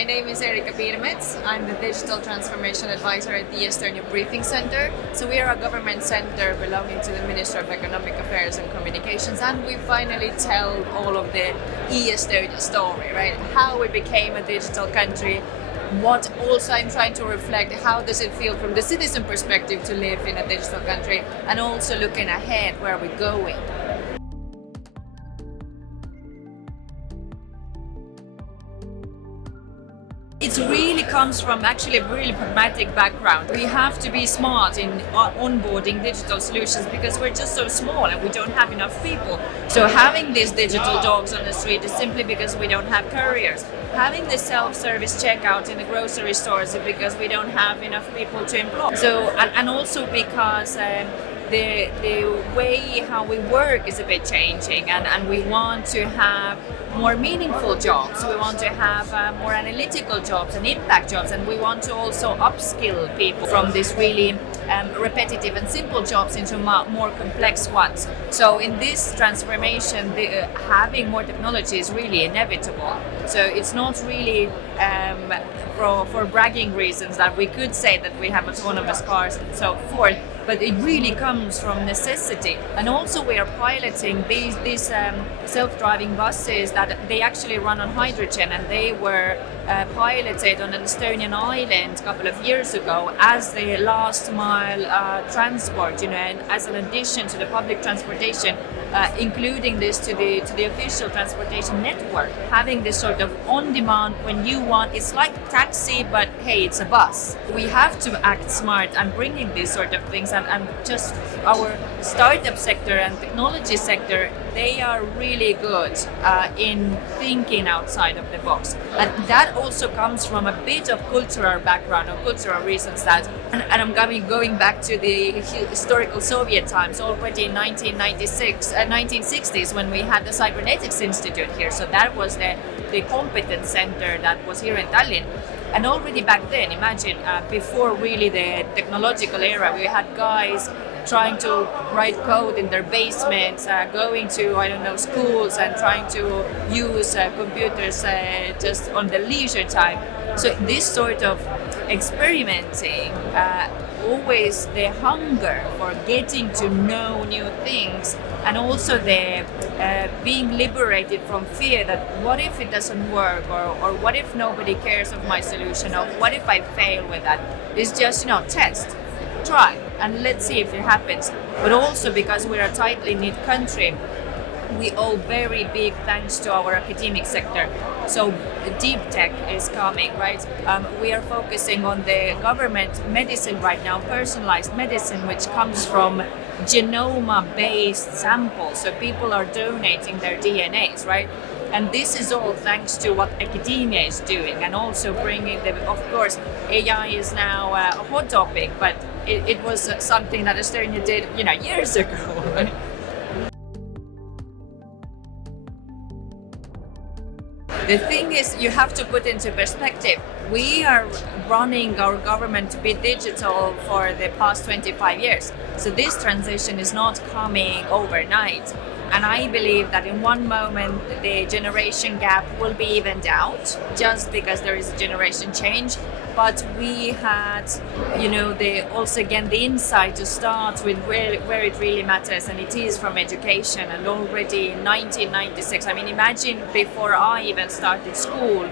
My name is Erika Piirmets. I'm the Digital Transformation Advisor at the Estonia Briefing Center. So we are a government center belonging to the Ministry of Economic Affairs and Communications, and we finally tell all of the Estonia story, right? How we became a digital country. What also I'm trying to reflect, how does it feel from the citizen perspective to live in a digital country, and also looking ahead, where we're going. It really comes from actually a really pragmatic background. We have to be smart in onboarding digital solutions because we're just so small and we don't have enough people. So having these digital dogs on the street is simply because we don't have couriers. Having the self-service checkout in the grocery stores is because we don't have enough people to employ. So and also because the way how we work is a bit changing, and we want to have more meaningful jobs. We want to have more analytical jobs and impact jobs, and we want to also upskill people from this really repetitive and simple jobs into more complex ones. So in this transformation, having more technology is really inevitable. So it's not really for bragging reasons that we could say that we have autonomous cars and so forth, but it really comes from necessity. And also we are piloting these self-driving buses that they actually run on hydrogen, and they were piloted on an Estonian island a couple of years ago as the last mile transport, and as an addition to the public transportation, including this to the official transportation network. Having this sort of on-demand when you want, it's like taxi, but hey, it's a bus. We have to act smart and bringing these sort of things, and just our startup sector and technology sector, they are really good in thinking outside of the box. And that also comes from a bit of cultural background or cultural reasons that, and I'm going back to the historical Soviet times, already in 1960s when we had the Cybernetics Institute here. So that was the competence center that was here in Tallinn. And already back then, imagine, before really the technological era, we had guys trying to write code in their basements, going to, schools and trying to use computers just on the leisure time. So this sort of experimenting, always the hunger for getting to know new things, and also the being liberated from fear that what if it doesn't work, or what if nobody cares of my solution, or what if I fail with that, is just test, try, and let's see if it happens. But also because we're a tightly knit country, we owe very big thanks to our academic sector. So deep tech is coming, right? We are focusing on the government medicine right now, personalized medicine, which comes from genome-based samples. So people are donating their DNAs, right? And this is all thanks to what academia is doing, and also bringing of course, AI is now a hot topic, but it was something that Estonia did, years ago, right? The thing is, you have to put into perspective. We are running our government to be digital for the past 25 years. So this transition is not coming overnight. And I believe that in one moment the generation gap will be evened out just because there is a generation change. But we had, the insight to start with where it really matters, and it is from education. And already in 1996, imagine before I even started school,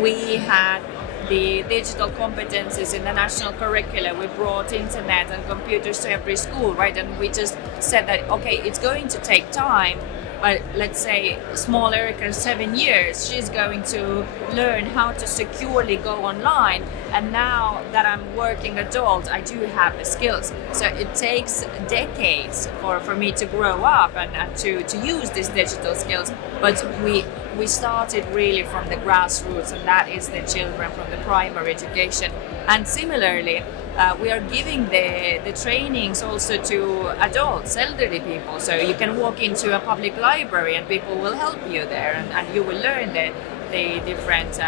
we had the digital competencies in the national curricula. We brought internet and computers to every school, right? And we just said that, okay, it's going to take time, but let's say small Erika, 7 years, she's going to learn how to securely go online. And now that I'm working adult, I do have the skills. So it takes decades for me to grow up and to use these digital skills. But we started really from the grassroots, and that is the children from the primary education. And similarly, we are giving the trainings also to adults, elderly people. So you can walk into a public library and people will help you there, and you will learn the different,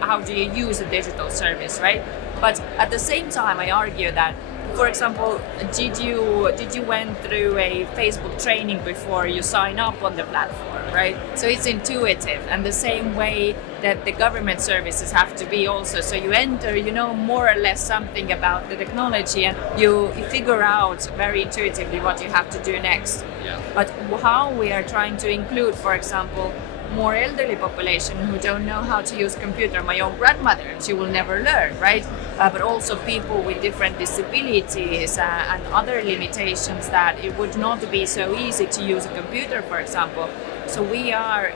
how do you use a digital service, right? But at the same time, I argue that for example, did you went through a Facebook training before you sign up on the platform, right? So it's intuitive, and the same way that the government services have to be also. So you enter, you know more or less something about the technology, and you figure out very intuitively what you have to do next. Yeah. But how we are trying to include, for example, more elderly population who don't know how to use computer. My own grandmother, she will never learn, right? But also people with different disabilities and other limitations that it would not be so easy to use a computer, for example. So we are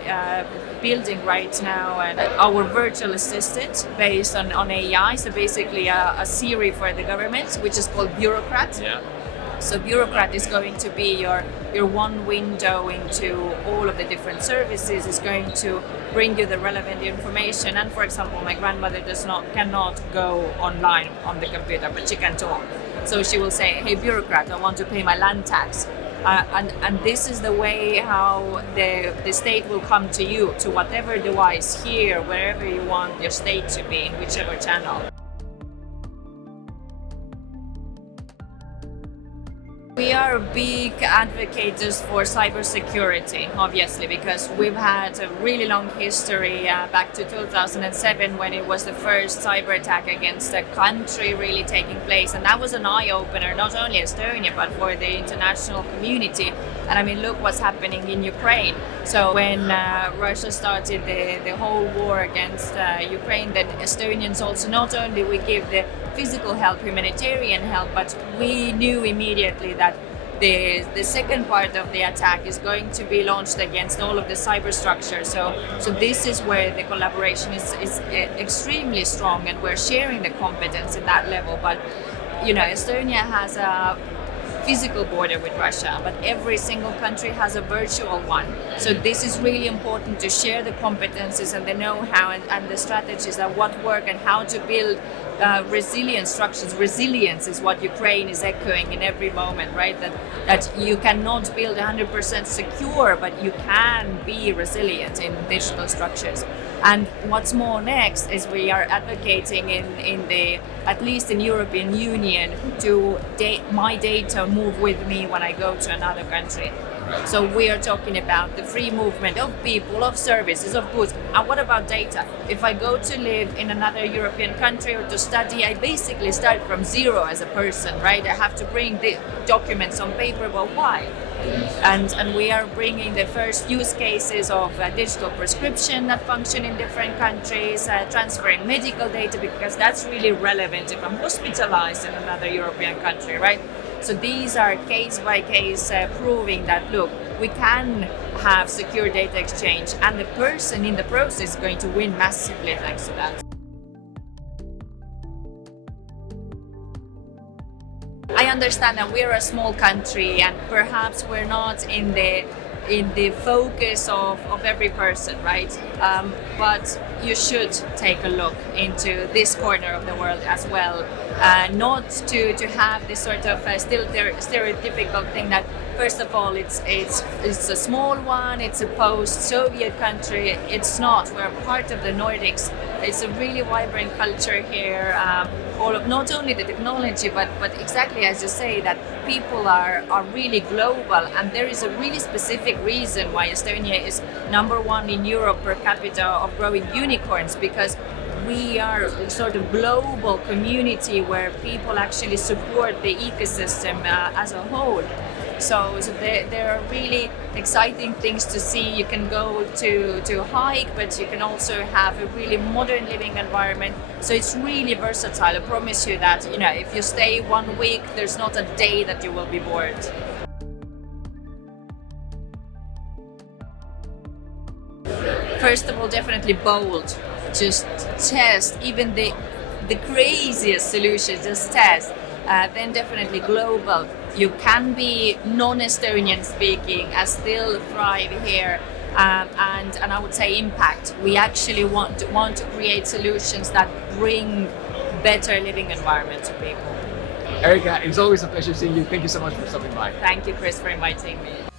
building right now our virtual assistant based on AI. So basically a Siri for the government, which is called Bureaucrat. Yeah. So Bureaucrat is going to be your one window into all of the different services, is going to bring you the relevant information. And for example, my grandmother cannot go online on the computer, but she can talk. So she will say, "Hey Bureaucrat, I want to pay my land tax." And this is the way how the state will come to you, to whatever device here, wherever you want your state to be, in whichever channel. We are big advocates for cybersecurity, obviously, because we've had a really long history back to 2007 when it was the first cyber attack against a country really taking place. And that was an eye-opener, not only Estonia, but for the international community. And I mean, look what's happening in Ukraine. So when Russia started the whole war against Ukraine, then Estonians also, not only we give the physical help, humanitarian help, but we knew immediately that the second part of the attack is going to be launched against all of the cyber structure. So this is where the collaboration is extremely strong, and we're sharing the competence in that level. But you know, Estonia has a physical border with Russia, but every single country has a virtual one. So this is really important to share the competences and the know-how and the strategies that what work and how to build resilient structures. Resilience is what Ukraine is echoing in every moment, right? That you cannot build 100% secure, but you can be resilient in digital structures. And what's more next is we are advocating in the, at least in European Union, to my data move with me when I go to another country. So we are talking about the free movement of people, of services, of goods. And what about data? If I go to live in another European country or to study, I basically start from zero as a person, right? I have to bring the documents on paper, but why? And we are bringing the first use cases of digital prescription that function in different countries, transferring medical data, because that's really relevant if I'm hospitalized in another European country, right? So these are case by case proving that, look, we can have secure data exchange, and the person in the process is going to win massively thanks to that. I understand that we're a small country and perhaps we're not in the focus of every person, right? But you should take a look into this corner of the world as well. Not to have this sort of still stereotypical thing that, first of all, it's a small one, it's a post-Soviet country. It's not. We're part of the Nordics. It's a really vibrant culture here. All of not only the technology, but exactly as you say, that people are really global, and there is a really specific reason why Estonia is #1 in Europe per capita of growing unicorns, because we are a sort of global community where people actually support the ecosystem as a whole. So there are really exciting things to see. You can go to hike, but you can also have a really modern living environment. So it's really versatile. I promise you that, you know, if you stay 1 week, there's not a day that you will be bored. First of all, definitely bold. Just test even the craziest solutions. Just test. Then definitely global. You can be non-Estonian speaking and still thrive here. And I would say impact. We actually want to create solutions that bring better living environment to people. Erika, it's always a pleasure seeing you. Thank you so much for stopping by. Thank you, Chris, for inviting me.